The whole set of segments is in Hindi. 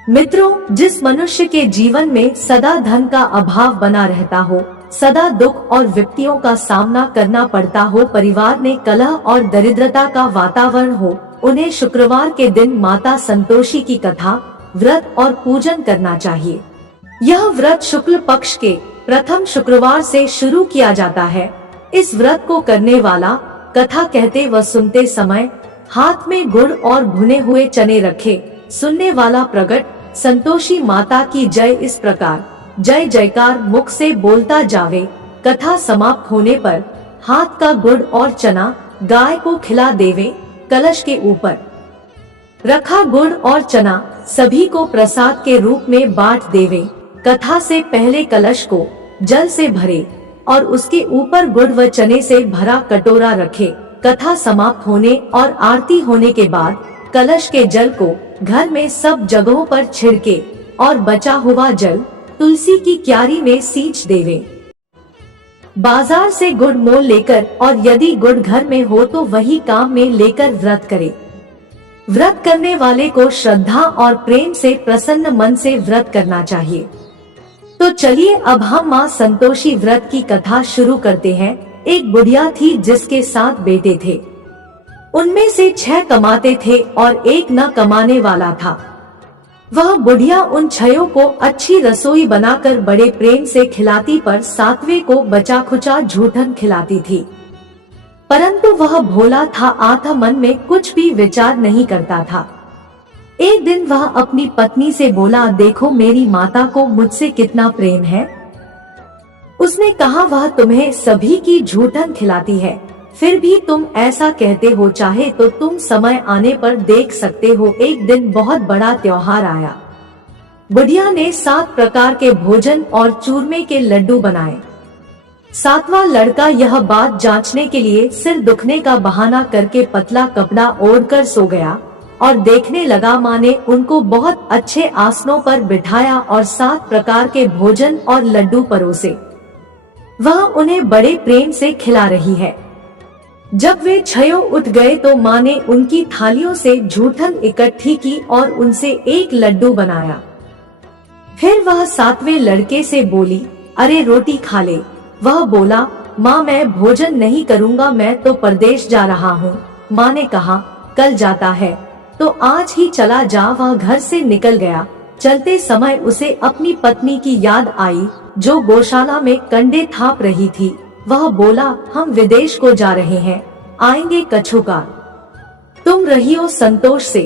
मित्रों, जिस मनुष्य के जीवन में सदा धन का अभाव बना रहता हो, सदा दुख और विपत्तियों का सामना करना पड़ता हो, परिवार में कलह और दरिद्रता का वातावरण हो, उन्हें शुक्रवार के दिन माता संतोषी की कथा, व्रत और पूजन करना चाहिए। यह व्रत शुक्ल पक्ष के प्रथम शुक्रवार से शुरू किया जाता है। इस व्रत को करने वाला कथा कहते व सुनते समय हाथ में गुड़ और भुने हुए चने रखे, सुनने वाला प्रगट संतोषी माता की जय इस प्रकार जय जयकार मुख से बोलता जावे। कथा समाप्त होने पर हाथ का गुड़ और चना गाय को खिला देवे। कलश के ऊपर रखा गुड़ और चना सभी को प्रसाद के रूप में बांट देवे। कथा से पहले कलश को जल से भरे और उसके ऊपर गुड़ व चने से भरा कटोरा रखे। कथा समाप्त होने और आरती होने के बाद कलश के जल को घर में सब जगहों पर छिड़के और बचा हुआ जल तुलसी की क्यारी में सींच देवे। बाजार से गुड़ मोल लेकर और यदि गुड़ घर में हो तो वही काम में लेकर व्रत करे। व्रत करने वाले को श्रद्धा और प्रेम से प्रसन्न मन से व्रत करना चाहिए। तो चलिए अब हम माँ संतोषी व्रत की कथा शुरू करते हैं। एक बुढ़िया थी जिसके 7 बेटे थे। उनमें से 6 कमाते थे और एक न कमाने वाला था। वह बुढ़िया उन 6 को अच्छी रसोई बनाकर बड़े प्रेम से खिलाती, पर 7वें को बचा खुचा झूठन खिलाती थी। परंतु वह भोला था, आत्म मन में कुछ भी विचार नहीं करता था। एक दिन वह अपनी पत्नी से बोला, देखो मेरी माता को मुझसे कितना प्रेम है। उसने कहा, वह तुम्हें सभी की झूठन खिलाती है, फिर भी तुम ऐसा कहते हो, चाहे तो तुम समय आने पर देख सकते हो। एक दिन बहुत बड़ा त्योहार आया। बुढ़िया ने 7 प्रकार के भोजन और चूरमे के लड्डू बनाए। 7वां लड़का यह बात जांचने के लिए सिर दुखने का बहाना करके पतला कपड़ा ओढ़कर सो गया और देखने लगा। माँ ने उनको बहुत अच्छे आसनों पर बिठाया और 7 प्रकार के भोजन और लड्डू परोसे। वह उन्हें बड़े प्रेम से खिला रही है। जब वे 6 उठ गए तो माँ ने उनकी थालियों से झूठन इकट्ठी की और उनसे एक लड्डू बनाया। फिर वह 7वें लड़के से बोली, अरे रोटी खा ले। वह बोला, माँ मैं भोजन नहीं करूँगा, मैं तो परदेश जा रहा हूँ। माँ ने कहा, कल जाता है तो आज ही चला जा। वह घर से निकल गया। चलते समय उसे अपनी पत्नी की याद आई जो गौशाला में कंडे थाप रही थी। वह बोला, हम विदेश को जा रहे हैं, आएंगे कछुका, तुम रहियो संतोष से,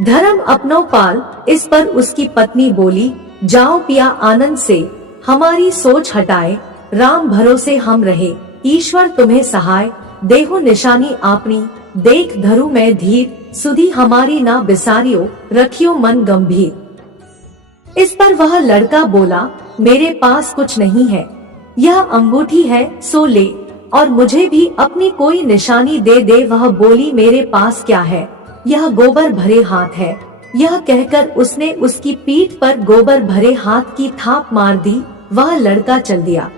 धर्म अपनो पाल। इस पर उसकी पत्नी बोली, जाओ पिया आनंद से, हमारी सोच हटाए, राम भरोसे हम रहे, ईश्वर तुम्हें सहाय, देहो निशानी आपनी, देख धरू मैं धीर, सुधी हमारी ना बिसारियो, रखियो मन गंभीर। इस पर वह लड़का बोला, मेरे पास कुछ नहीं है, यह अंगूठी है सो ले, और मुझे भी अपनी कोई निशानी दे दे। वह बोली, मेरे पास क्या है, यह गोबर भरे हाथ है। यह कहकर उसने उसकी पीठ पर गोबर भरे हाथ की थाप मार दी। वह लड़का चल दिया।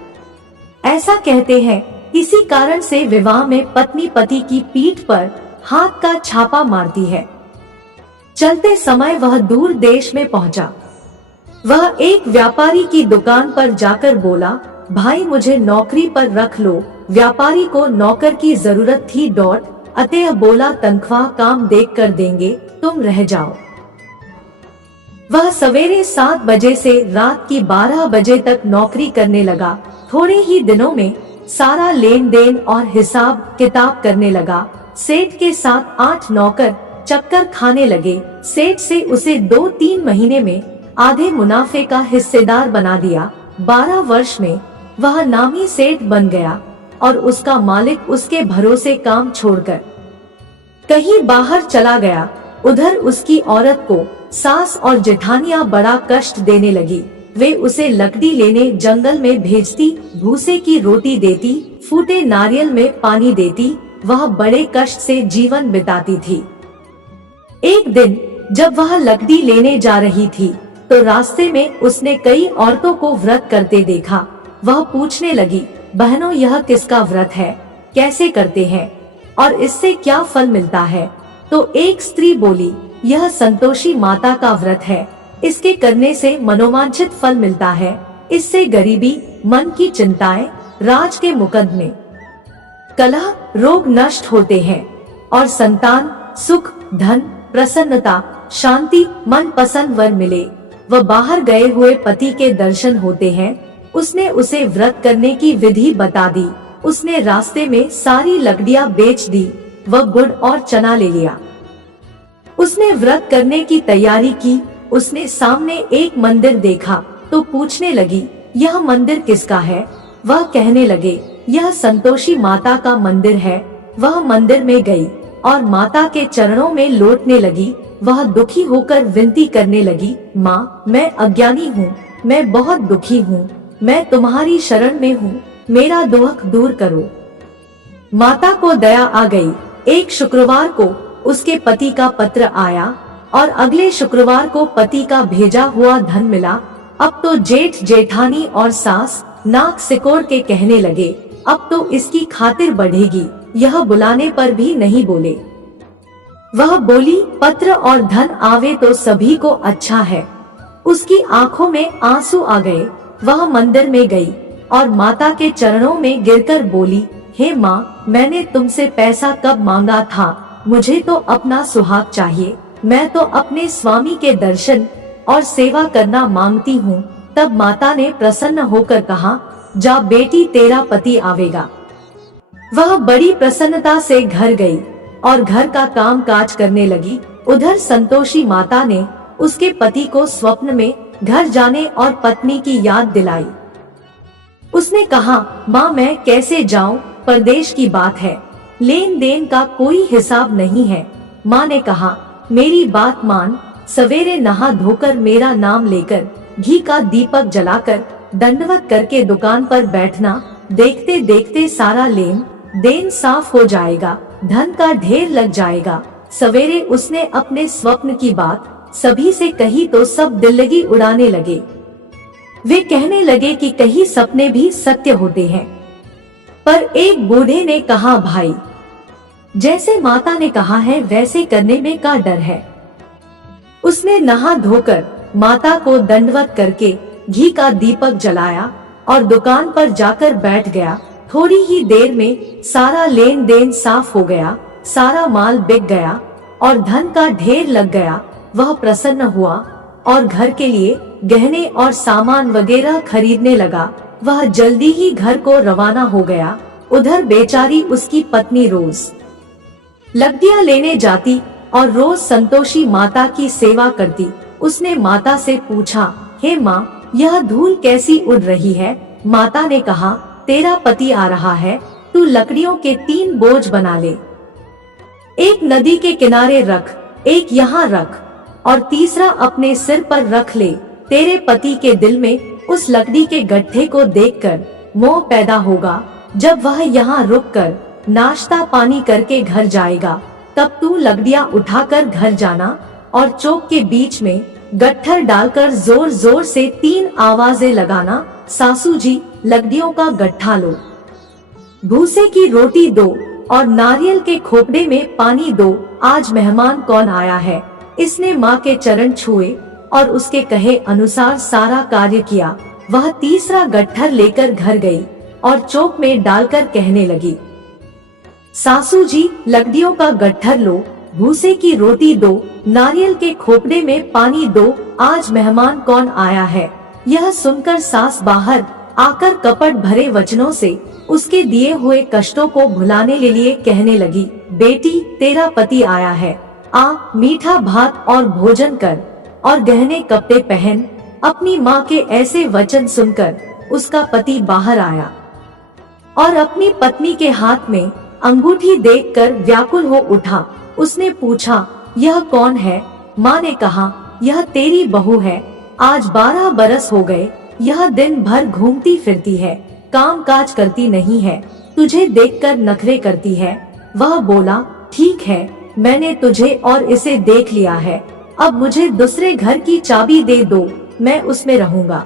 ऐसा कहते हैं, इसी कारण से विवाह में पत्नी पति की पीठ पर हाथ का छापा मारती है। चलते समय वह दूर देश में पहुंचा। वह एक व्यापारी की दुकान पर जाकर बोला, भाई मुझे नौकरी पर रख लो। व्यापारी को नौकर की जरूरत थी। अतः बोला, तनख्वाह काम देख कर देंगे, तुम रह जाओ। वह सवेरे 7 बजे से रात की 12 बजे तक नौकरी करने लगा। थोड़े ही दिनों में सारा लेन देन और हिसाब किताब करने लगा। सेठ के साथ 8 नौकर चक्कर खाने लगे। सेठ से उसे 2-3 महीने में आधे मुनाफे का हिस्सेदार बना दिया। 12 वर्ष में वह नामी सेठ बन गया और उसका मालिक उसके भरोसे काम छोड़कर कहीं बाहर चला गया। उधर उसकी औरत को सास और जेठानियां बड़ा कष्ट देने लगी। वे उसे लकड़ी लेने जंगल में भेजती, भूसे की रोटी देती, फूटे नारियल में पानी देती। वह बड़े कष्ट से जीवन बिताती थी। एक दिन जब वह लकड़ी लेने जा रही थी तो रास्ते में उसने कई औरतों को व्रत करते देखा। वह पूछने लगी, बहनों यह किसका व्रत है, कैसे करते हैं और इससे क्या फल मिलता है? तो एक स्त्री बोली, यह संतोषी माता का व्रत है। इसके करने से मनोवांछित फल मिलता है। इससे गरीबी, मन की चिंताएं, राज के मुकदमे, कलह, रोग नष्ट होते हैं और संतान, सुख, धन, प्रसन्नता, शांति, मन पसंद वर मिले। वह बाहर गए हुए पति के दर्शन होते हैं। उसने उसे व्रत करने की विधि बता दी। उसने रास्ते में सारी लकड़ियां बेच दी। वह गुड़ और चना ले लिया। उसने व्रत करने की तैयारी की। उसने सामने एक मंदिर देखा तो पूछने लगी, यह मंदिर किसका है? वह कहने लगे, यह संतोषी माता का मंदिर है। वह मंदिर में गई और माता के चरणों में लौटने लगी। वह दुखी होकर विनती करने लगी, माँ, मैं अज्ञानी हूँ, मैं बहुत दुखी हूँ, मैं तुम्हारी शरण में हूँ, मेरा दुख दूर करो। माता को दया आ गई। एक शुक्रवार को उसके पति का पत्र आया और अगले शुक्रवार को पति का भेजा हुआ धन मिला। अब तो जेठ जेठानी और सास नाक सिकोड़ के कहने लगे, अब तो इसकी खातिर बढ़ेगी। यह बुलाने पर भी नहीं बोले। वह बोली, पत्र और धन आवे तो सभी को अच्छा है। उसकी आंखों में आंसू आ गए। वह मंदिर में गई और माता के चरणों में गिरकर बोली, हे माँ, मैंने तुमसे पैसा कब मांगा था? मुझे तो अपना सुहाग चाहिए। मैं तो अपने स्वामी के दर्शन और सेवा करना मांगती हूँ। तब माता ने प्रसन्न होकर कहा, जा बेटी, तेरा पति आवेगा। वह बड़ी प्रसन्नता से घर गई और घर का काम काज करने लगी। उधर संतोषी माता ने उसके पति को स्वप्न में घर जाने और पत्नी की याद दिलाई। उसने कहा, माँ, मैं कैसे जाऊं? परदेश की बात है, लेन देन का कोई हिसाब नहीं है। माँ ने कहा, मेरी बात मान, सवेरे नहा धोकर मेरा नाम लेकर घी का दीपक जलाकर दंडवत करके दुकान पर बैठना। देखते देखते सारा लेन देन साफ हो जाएगा, धन का ढेर लग जाएगा। सवेरे उसने अपने स्वप्न की बात सभी से कही तो सब दिल्लगी उड़ाने लगे। वे कहने लगे कि कहीं सपने भी सत्य होते हैं। पर एक बूढ़े ने कहा, भाई, जैसे माता ने कहा है वैसे करने में क्या डर है? उसने नहा धोकर माता को दंडवत करके घी का दीपक जलाया और दुकान पर जाकर बैठ गया। थोड़ी ही देर में सारा लेन देन साफ हो गया, सारा माल बिक गया और धन का ढेर लग गया। वह प्रसन्न हुआ और घर के लिए गहने और सामान वगैरह खरीदने लगा। वह जल्दी ही घर को रवाना हो गया। उधर बेचारी उसकी पत्नी रोज लकड़ियां लेने जाती और रोज संतोषी माता की सेवा करती। उसने माता से पूछा, हे माँ, यह धूल कैसी उड़ रही है? माता ने कहा, तेरा पति आ रहा है, तू लकड़ियों के 3 बोझ बना ले। एक नदी के किनारे रख, एक यहाँ रख और तीसरा अपने सिर पर रख ले। तेरे पति के दिल में उस लकड़ी के गड्ढे को देखकर मोह पैदा होगा। जब वह यहाँ रुककर नाश्ता पानी करके घर जाएगा, तब तू लकड़ियाँ उठाकर घर जाना और चौक के बीच में गट्ठर डालकर जोर जोर से 3 आवाजें लगाना, सासू जी, लकड़ियों का गट्ठा लो, भूसे की रोटी दो और नारियल के खोपड़े में पानी दो, आज मेहमान कौन आया है। इसने माँ के चरण छुए और उसके कहे अनुसार सारा कार्य किया। वह तीसरा गट्ठर लेकर घर गई और चौक में डालकर कहने लगी, सासू जी, लकड़ियों का गट्ठर लो, भूसे की रोटी दो, नारियल के खोपड़े में पानी दो, आज मेहमान कौन आया है। यह सुनकर सास बाहर आकर कपट भरे वचनों से उसके दिए हुए कष्टों को भुलाने के लिए कहने लगी, बेटी, तेरा पति आया है, आ, मीठा भात और भोजन कर और गहने कपड़े पहन। अपनी माँ के ऐसे वचन सुनकर उसका पति बाहर आया और अपनी पत्नी के हाथ में अंगूठी देखकर व्याकुल हो उठा। उसने पूछा, यह कौन है? माँ ने कहा, यह तेरी बहू है, आज 12 बरस हो गए, यह दिन भर घूमती फिरती है, काम काज करती नहीं है, तुझे देखकर नखरे करती है। वह बोला, ठीक है, मैंने तुझे और इसे देख लिया है, अब मुझे दूसरे घर की चाबी दे दो, मैं उसमें रहूंगा।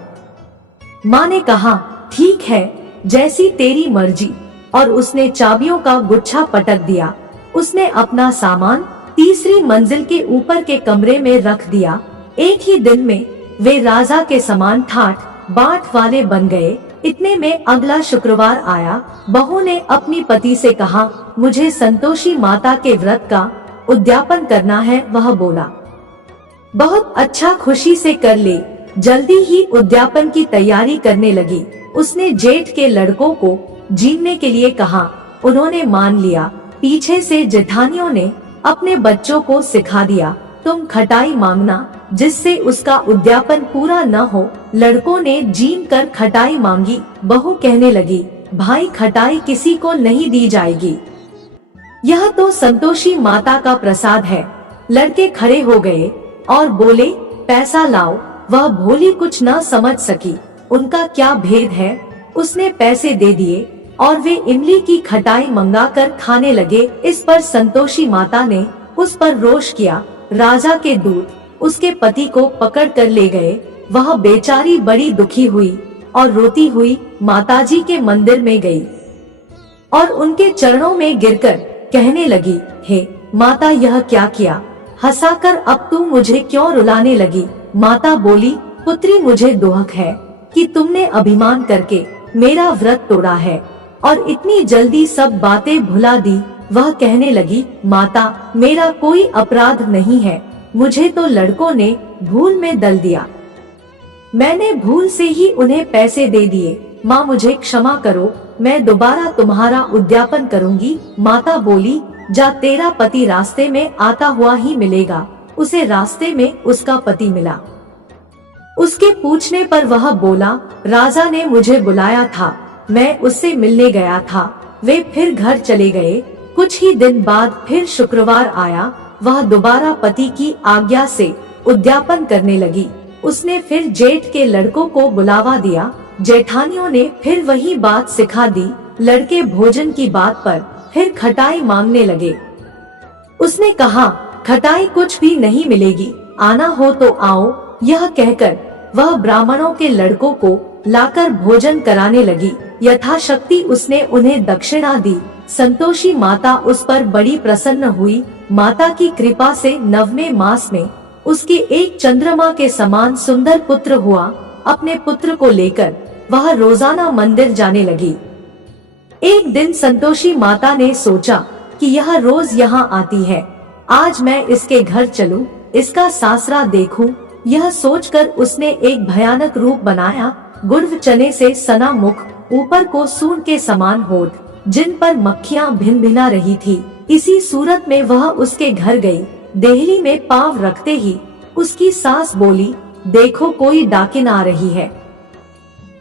माँ ने कहा, ठीक है, जैसी तेरी मर्जी, और उसने चाबियों का गुच्छा पटक दिया। उसने अपना सामान तीसरी मंजिल के ऊपर के कमरे में रख दिया। एक ही दिन में वे राजा के समान ठाठ बाट वाले बन गए। इतने में अगला शुक्रवार आया। बहू ने अपनी पति से कहा, मुझे संतोषी माता के व्रत का उद्यापन करना है। वह बोला, बहुत अच्छा, खुशी से कर ले। जल्दी ही उद्यापन की तैयारी करने लगी। उसने जेठ के लड़कों को जीतने के लिए कहा। उन्होंने मान लिया। पीछे से जेठानियों ने अपने बच्चों को सिखा दिया, तुम खटाई मांगना जिससे उसका उद्यापन पूरा न हो। लड़कों ने जीन कर खटाई मांगी। बहू कहने लगी, भाई खटाई किसी को नहीं दी जाएगी, यह तो संतोषी माता का प्रसाद है। लड़के खड़े हो गए और बोले, पैसा लाओ। वह भोली कुछ न समझ सकी, उनका क्या भेद है। उसने पैसे दे दिए और वे इमली की खटाई मंगाकर खाने लगे। इस पर संतोषी माता ने उस पर रोष किया। राजा के दूत उसके पति को पकड़ कर ले गए। वह बेचारी बड़ी दुखी हुई और रोती हुई माताजी के मंदिर में गई और उनके चरणों में गिरकर कहने लगी, हे माता, यह क्या किया? हंसाकर अब तू मुझे क्यों रुलाने लगी? माता बोली, पुत्री, मुझे दुख है कि तुमने अभिमान करके मेरा व्रत तोड़ा है और इतनी जल्दी सब बातें भुला दी। वह कहने लगी, माता, मेरा कोई अपराध नहीं है, मुझे तो लड़कों ने भूल में दल दिया। मैंने भूल से ही उन्हें पैसे दे दिए। माँ, मुझे क्षमा करो, मैं दोबारा तुम्हारा उद्यापन करूंगी। माता बोली, जा, तेरा पति रास्ते में आता हुआ ही मिलेगा। उसे रास्ते में उसका पति मिला। उसके पूछने पर वह बोला, राजा ने मुझे बुलाया था, मैं उससे मिलने गया था। वे फिर घर चले गए। कुछ ही दिन बाद फिर शुक्रवार आया। वह दोबारा पति की आज्ञा से उद्यापन करने लगी। उसने फिर जेठ के लड़कों को बुलावा दिया। जेठानियों ने फिर वही बात सिखा दी। लड़के भोजन की बात पर फिर खटाई मांगने लगे। उसने कहा, खटाई कुछ भी नहीं मिलेगी, आना हो तो आओ। यह कहकर वह ब्राह्मणों के लड़कों को लाकर भोजन कराने लगी। यथाशक्ति उसने उन्हें दक्षिणा दी। संतोषी माता उस पर बड़ी प्रसन्न हुई। माता की कृपा से 9वें मास में उसके एक चंद्रमा के समान सुंदर पुत्र हुआ। अपने पुत्र को लेकर वह रोजाना मंदिर जाने लगी। एक दिन संतोषी माता ने सोचा कि यह रोज यहाँ आती है, आज मैं इसके घर चलूं, इसका सासरा देखूं। यह सोचकर उसने एक भयानक रूप बनाया। गुड़व चने से सना मुख, ऊपर को सूंड के समान होठ, जिन पर मक्खियां भिन भिना रही थी। इसी सूरत में वह उसके घर गई। देहली में पांव रखते ही उसकी सास बोली, देखो कोई डाकिन आ रही है,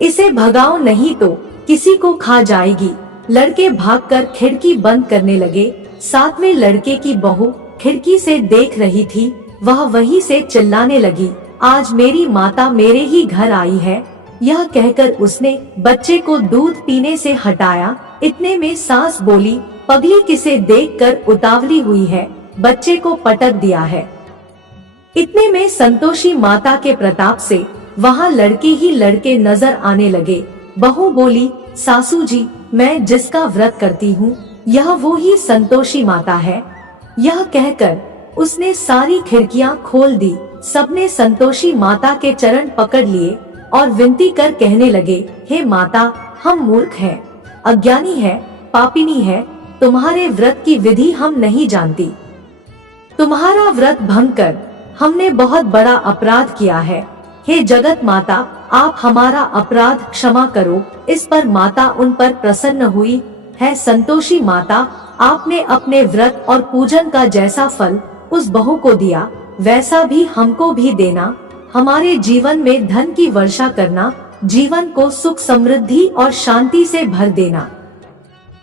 इसे भगाओ नहीं तो किसी को खा जाएगी। लड़के भागकर खिड़की बंद करने लगे। 7वें लड़के की बहू खिड़की से देख रही थी। वह वहीं से चिल्लाने लगी, आज मेरी माता मेरे ही घर आई है। यह कहकर उसने बच्चे को दूध पीने से हटाया। इतने में सास बोली, पगली किसे देखकर उतावली हुई है, बच्चे को पटक दिया है। इतने में संतोषी माता के प्रताप से वहाँ लड़के ही लड़के नजर आने लगे। बहू बोली, सासू जी, मैं जिसका व्रत करती हूँ यह वो ही संतोषी माता है। यह कहकर उसने सारी खिड़कियाँ खोल दी। सबने संतोषी माता के चरण पकड़ लिए और विनती कर कहने लगे, हे माता, हम मूर्ख हैं, अज्ञानी है, पापिनी है, तुम्हारे व्रत की विधि हम नहीं जानती। तुम्हारा व्रत भंग कर हमने बहुत बड़ा अपराध किया है। हे जगत माता, आप हमारा अपराध क्षमा करो। इस पर माता उन पर प्रसन्न हुई है। संतोषी माता, आपने अपने व्रत और पूजन का जैसा फल उस बहू को दिया, वैसा भी हमको भी देना। हमारे जीवन में धन की वर्षा करना, जीवन को सुख समृद्धि और शांति से भर देना।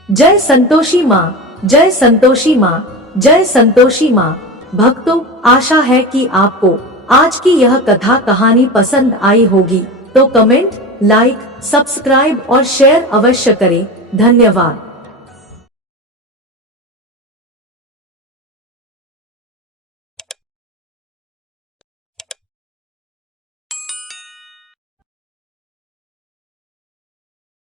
जय संतोषी माँ, जय संतोषी माँ, जय संतोषी माँ। भक्तों, आशा है कि आपको आज की यह कथा कहानी पसंद आई होगी, तो कमेंट, लाइक, सब्सक्राइब और शेयर अवश्य करें। धन्यवाद।